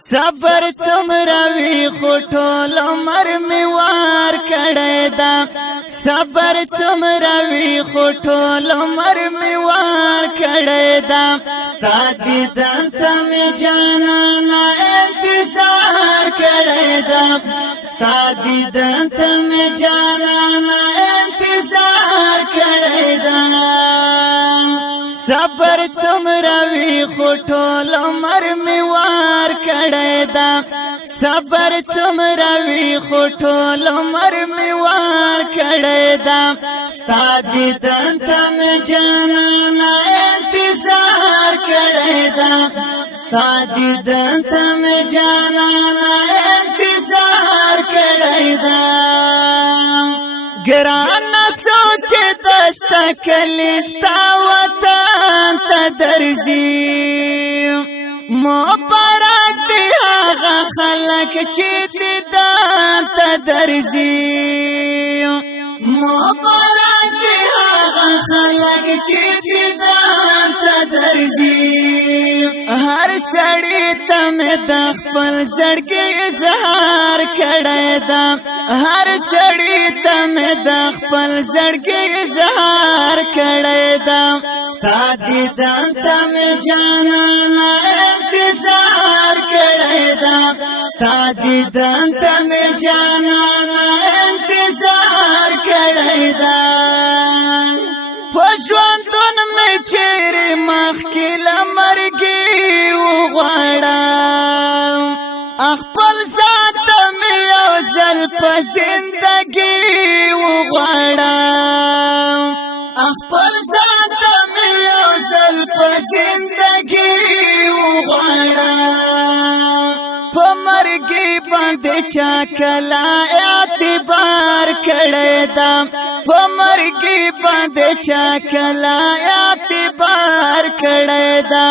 صبر څومره وی خو ټول عمر می وار کړی دا صبر څومره وی خو ټول عمر می وار کړی دا ستا دیدن ته می جانانه انتظار کړی دا ستا دیدن ته می جانانه انتظار کړی دا صبر څومره وی خو ټول عمر می وار کړی دا صبر څومره وی خو ټول عمر می وار کړی دا ستا دیدن ته می جانانه انتظار کړی دا ستا دیدن ته می جانانه انتظار کړی دا ګران سوچ دستا کلستا وطن ته درځي مبارک دی هغه خلک چې دیدن ته درځي مبارک دی هغه خلک چې دیدن ته درځي هر سړی ته مې د خپل زړګي اظهار کړی دا هر سړی ته مې د خپل زړګي اظهار کړی دا ستا دیدن ته مې جانانه انتظار کړی دا ستا دیدن ته مې جانانه انتظار کړی دا په ژوندون مې چیرې مخکې له مرګي وغواړم خپل ذات ته مې یو ځل په زندګي وغواړم خپل ذات ته مې یو ځل په زندګي وغواړم په مرګي باندې چا کله اعتبار کړی دا په مرګي باندې چا کله اعتبار کړی دا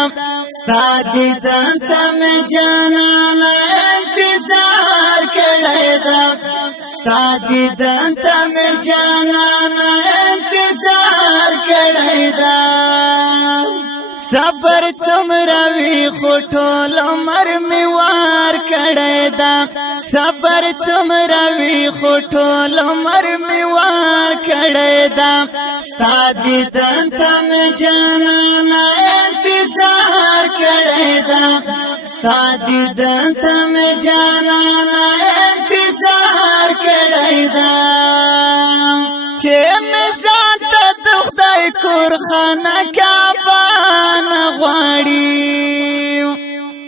ستا دیدن ته مې جانانه انتظار کړی دا ستا دیدن ته مې جانانه انتظار کړی دا صبر څومره وی خو ټول عمر می وار کړی دا صبر څومره وی خو ټول عمر می وار کړی دا ستا دیدن ته مې جانانه انتظار کړی دا ستا دیدن ته مې جانانه انتظار کړی دا چې مې ځان ته د خدای کور خانه کعبه نه غواړي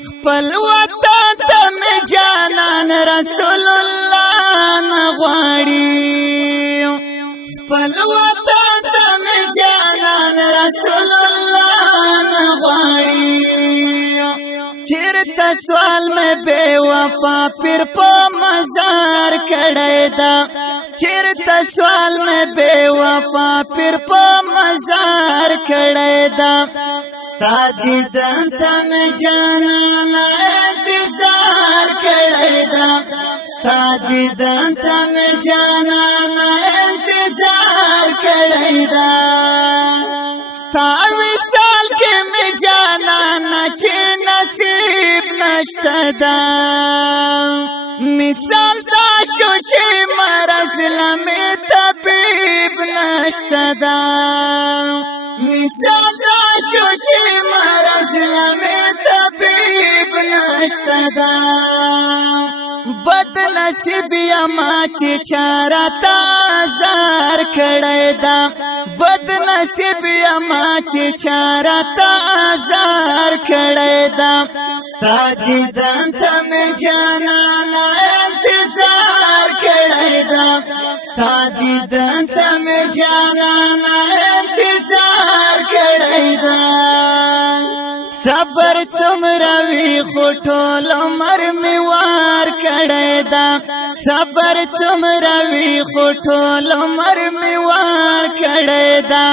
خپل وطن ته مې جانان رسول الله نه غواړي خپل وطن ته مې جانان رسول الله نه غواړي چیرته سوال مې بے وفا پیر په مزار کړی دا چیرته سوال مې بے وفا پیر په مزار کړی دا ستا دیدن ته مې جانانه انتظار کړی دا ستا دیدن ته مې جانانه انتظار کړی دا ستا وصال کې مې جانانه چې نصیب نشته دا مثال دا شو چې مرض لمې طبیب نشته دا مثال دا شو چې مرض لمې طبیب نشته دا بد نصیب یما چې چاره تا زار کړی دا بد نصیب یما چې چاره تا زار کړی دا ستا دیدن ته مې جانانه انتظار کړی دا ستا دیدن ته مې جانانه انتظار کړی دا صبر څومره وی خو ټول عمر می وار کړی دا صبر څومره وی خو ټول عمر می وار کړی دا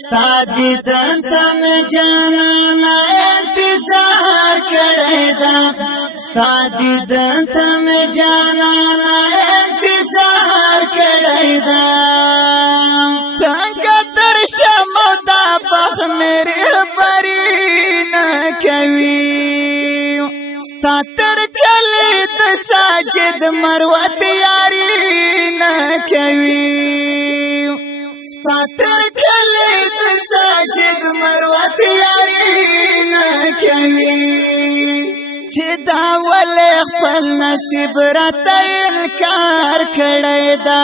ستا دیدن ته مې جانانه انتظار کړی دا ستا دیدن ته مې جانانه انتظار کړی دا څنګه درشم دا بخ مې رهبري نه کوي ستا تر کلی د ساجد مروت یاری نه کوي ستا تر کلی د ساجد مروت یاری نه کوي چې دا ولې خپل نصیب راته انکار کړی دا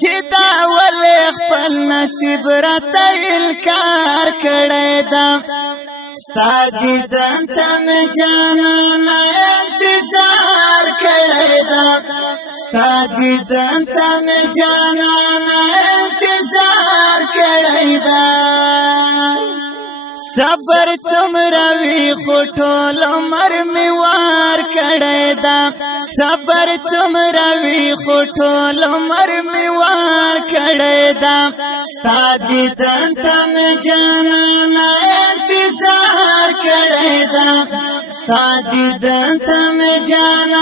چې دا ولې خپل نصیب راته انکار کړی دا ستا دیدن ته مې جانانه انتظار کړی دا ستا دیدن ته مې جانانه انتظار کړی دا صبر څومره وي خو ټول عمر مې وار کړی دا صبر څومره وي خو ټول عمر مې وار کړی دا ستا دیدن ته مې جانانه انتظار کړی دا ستا دیدن ته مې جانانه